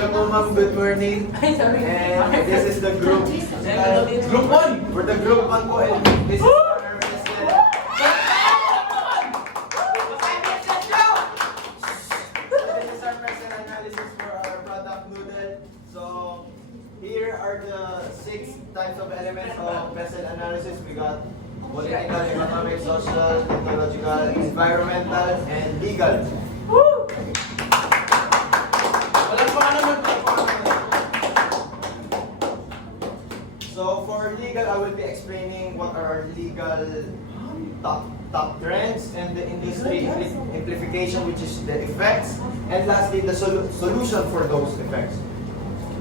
Hello po ma'am, good morning. And this is the group. Group 1! For the group 1 po, and this is our president. This is our present analysis for our product noodle. So, here are the 6 types of elements of PESTLE analysis. We got political, economic, social, technological, environmental, and legal. So for legal, I will be explaining what are our legal top trends and the industry implication, which is the effects, and lastly the solution for those effects.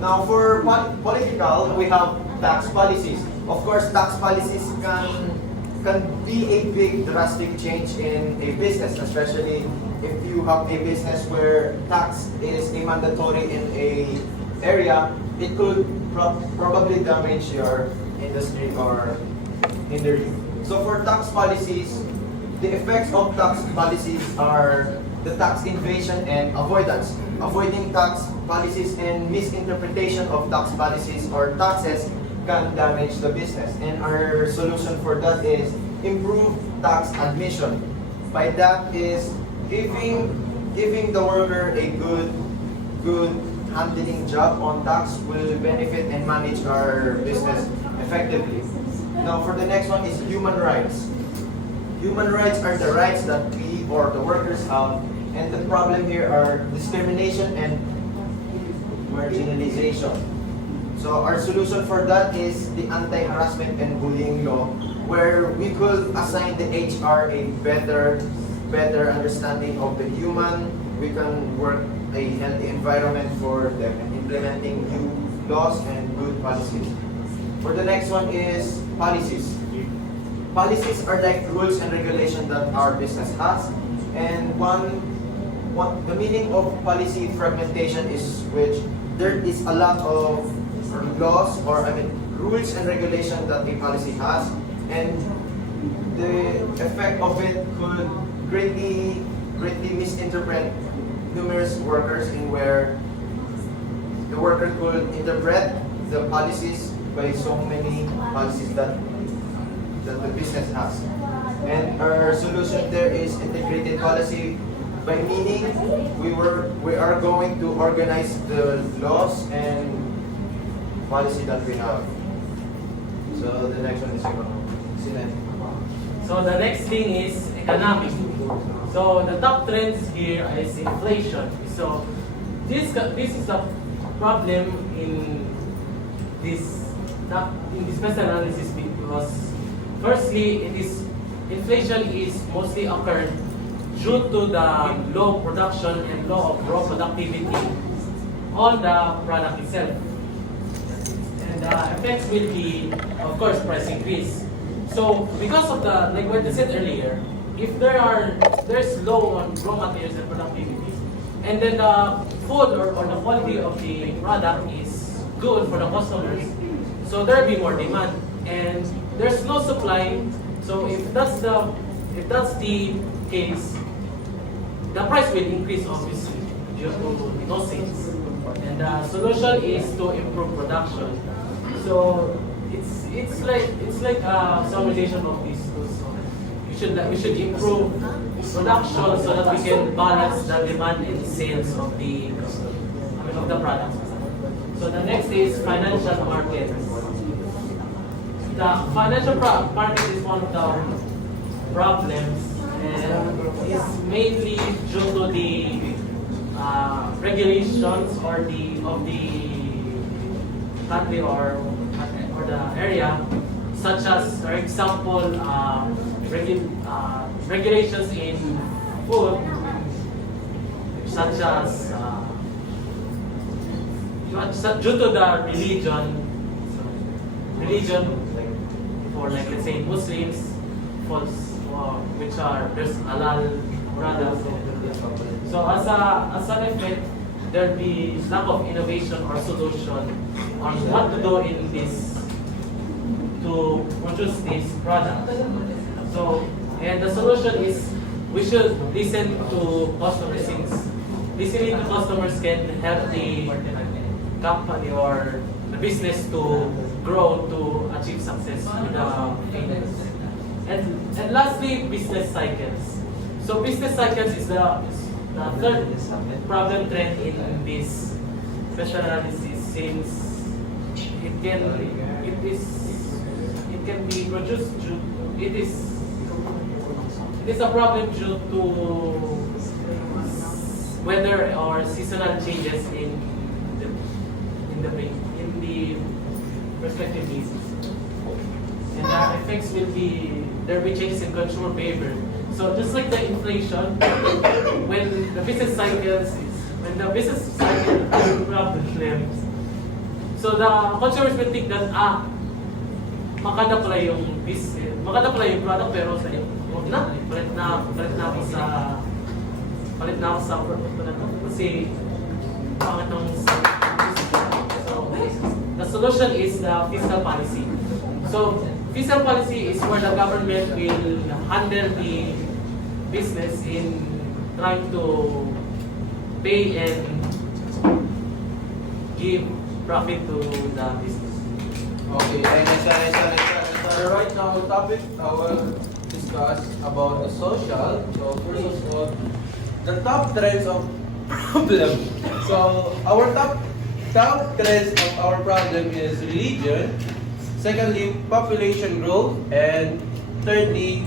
Now for political, we have tax policies. Of course, tax policies can be a big drastic change in a business, especially if you have a business where tax is a mandatory in a area. It could probably damage your industry or hinder you. So for tax policies, the effects of tax policies are the tax evasion and avoidance. Avoiding tax policies and misinterpretation of tax policies or taxes can damage the business. And our solution for that is improve tax admission. By that is giving the worker a good handling job on tax will benefit and manage our business effectively. Now for the next one is human rights. Human rights are the rights that we or the workers have, and the problem here are discrimination and marginalization. So our solution for that is the anti-harassment and bullying law, where we could assign the HR a better understanding of the human. We can work a healthy environment for them and implementing new laws and good policies. For the next one is policies. Policies are like rules and regulations that our business has, and the meaning of policy fragmentation is which there is a lot of laws or rules and regulations that a policy has, and the effect of it could greatly misinterpret numerous workers in where the worker could interpret the policies by so many policies that the business has. And our solution there is integrated policy, by meaning we are going to organize the laws and policy that we have. So the next one is economic. So the next thing is economic. So the top trends here is inflation. So this is a problem in this PESTLE analysis because firstly, inflation is mostly occurred due to the low production and low of raw productivity on the product itself. And the effects will be, of course, price increase. So because of the, like what I said earlier, if there's low on raw materials and productivity, and then the food or the quality of the product is good for the customers, so there'll be more demand. And there's no supply, so if that's the case, the price will increase obviously due to no sales. And the solution is to improve production. So it's like a summarization of these two. So we should improve production so that we can balance the demand and sales of the products. So the next is financial market. The financial market is one of the problems, and is mainly due to the regulations of the country or the area, such as, for example, regulations in food, such as due to the religion for, like, let's say Muslims, which are there's halal products. So as an effect, there'll be lack of innovation or solution on what to do in this to produce this product. So, and the solution is we should listen to customers, since listening to customers can help the company or the business to grow to achieve success with the payments. And lastly, business cycles. So business cycles is the third problem trend in this special analysis, since it can be produced due it is a problem due to weather or seasonal changes in the respective basis. And the effects will be there will be changes in consumer behavior. So just like the inflation, when the business cycle has problems, so the consumers will think that maganda pala yung business, maganda pala yung product, pero sa wag na, palit na ako sa product na to kasi pangit ng so the solution is the fiscal policy. So fiscal policy is where the government will handle the business in trying to pay and give profit to the business. Okay, and right now topic I will discuss about the social. So first of all, the top trends of problem. So our top trends of our problem is religion. Secondly, population growth, and thirdly,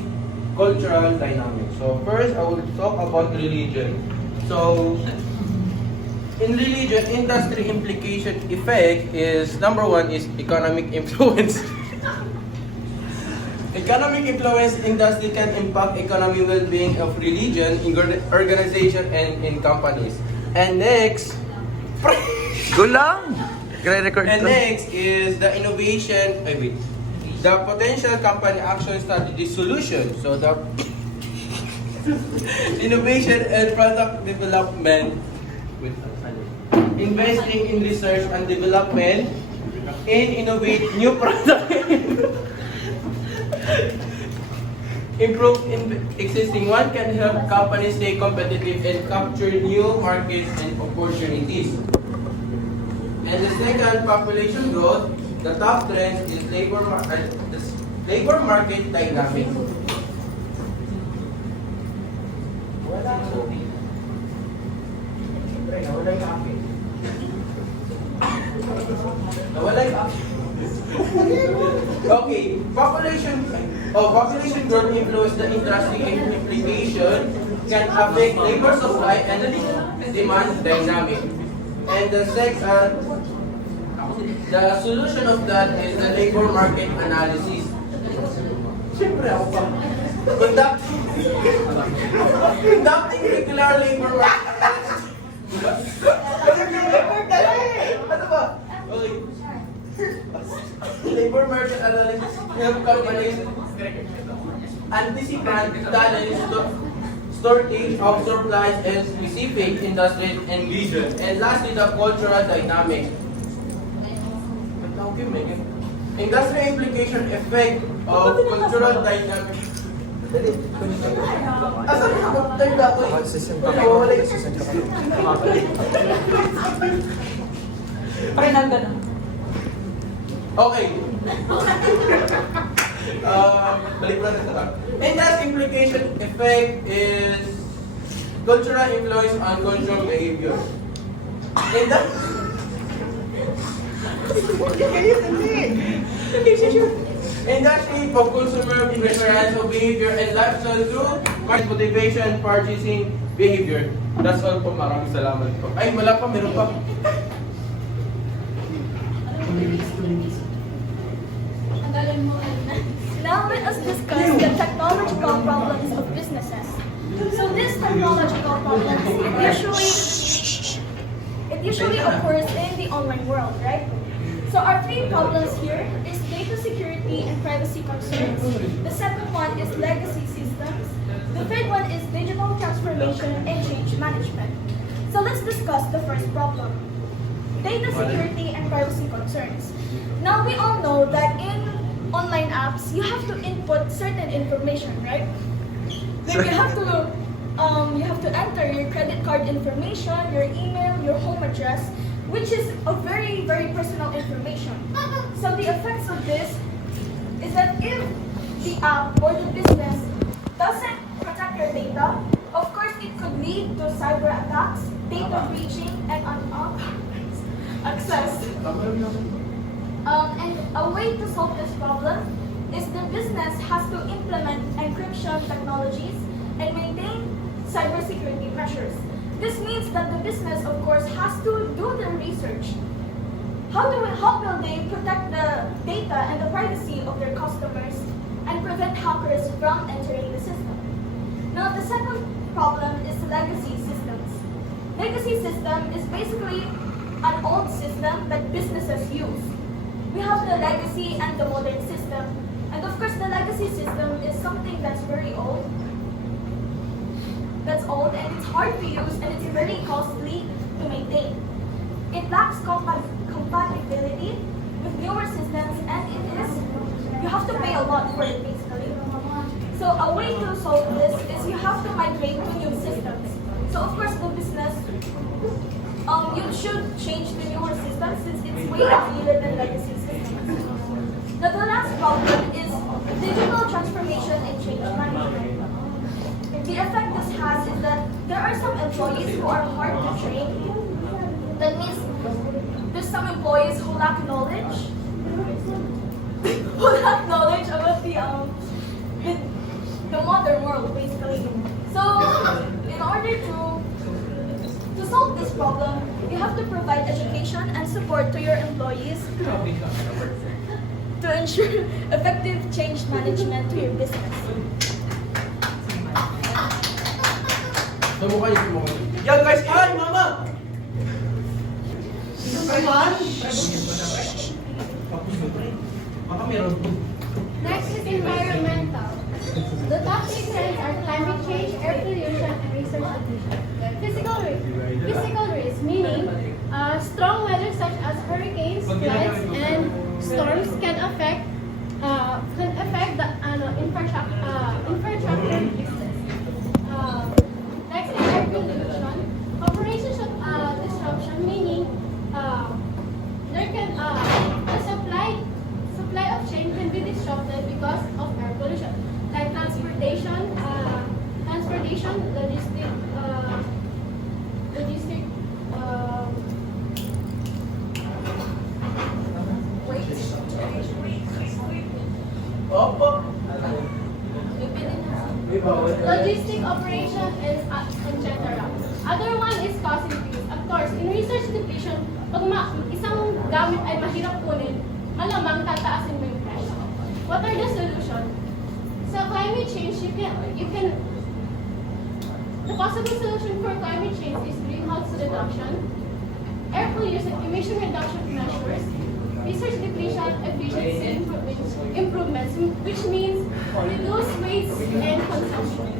cultural dynamics. So first, I will talk about religion. So in religion, industry implication effect is number one is economic influence. Economic influence industry can impact economic well-being of religion in organization and in companies. And next, Go lang! Record and next is the innovation. The potential company action strategy solution. So the innovation and product development. Investing in research and development and innovate new product. Improve existing one can help companies stay competitive and capture new markets and opportunities. And the second, population growth. The top trend is labor market dynamic. Okay, population growth influence the industry implication can affect labor supply and demand dynamic. And the solution of that is the labor market analysis. Siyempre ako pa. Conducting regular labor market analysis. Ano ba? Okay. Labor market analysis help companies anticipate talent shortage of supplies and specific industry and region. And lastly, the cultural dynamic. Industry implication effect of cultural dynamic. Asan ako? Turn ako eh. Okay. Balik na rin ito. Industry implication effect is cultural influence on consumer behavior. Industry for consumer preference of behavior and lifestyle through market motivation, purchasing behavior. That's all po. Maraming salamat po. Ay, wala pa. Meron pa. Now let us discuss the technological problems of businesses. So these technological problems, it usually occurs in the online world, right? So our three problems here is data security and privacy concerns. The second one is legacy systems. The third one is digital transformation and change management. So let's discuss the first problem, data security and privacy concerns. Now we all know that in online apps, you have to input certain information, right? Like you have to you have to enter your credit card information, your email, your home address, which is a very, very personal information. So the effects of this is that if the app or the business doesn't protect your data, of course it could lead to cyber attacks, data breaching, and access. And a way to solve this problem is the business has to implement encryption technologies and maintain cybersecurity measures. This means that the business, of course, has to do their research. How will they protect the data and the privacy of their customers and prevent hackers from entering the system? Now, the second problem is legacy systems. Legacy system is basically an old system that businesses use. We have the legacy and the modern system. And of course, the legacy system is something that's very old. That's old and it's hard to use and it's very costly to maintain. It lacks compatibility with newer systems and you have to pay a lot for it basically. So a way to solve this is you have to migrate to new systems. So of course the business, you should change to newer systems since it's way easier than legacy systems. Now the last problem is digital transformation and change management. The effect this has is that there are some employees who are hard to train. That means there's some employees who lack knowledge, about the modern world basically. So in order to solve this problem, you have to provide education and support to your employees to ensure effective change management to your business. Yan guys, ay mama! Baka meron. Next is environmental. The top three trends are climate change, air pollution, and resource depletion. Physical risk, meaning strong weather such as hurricanes, floods, and storms can affect the infrastructure business. Next is air pollution. Operations disruption, meaning there can the supply of chain can be disrupted because of air pollution, like transportation, logistic. Opo. Logistic operation and etc. Other one is causing fees. Of course, in research depletion, pag isang gamit ay mahirap kunin, malamang tataasin mo yung presyo. What are the solution? Sa climate change, the possible solution for climate change is greenhouse reduction, air pollution, emission reduction measures, research depletion, efficiency improvements, which means reduce waste and consumption.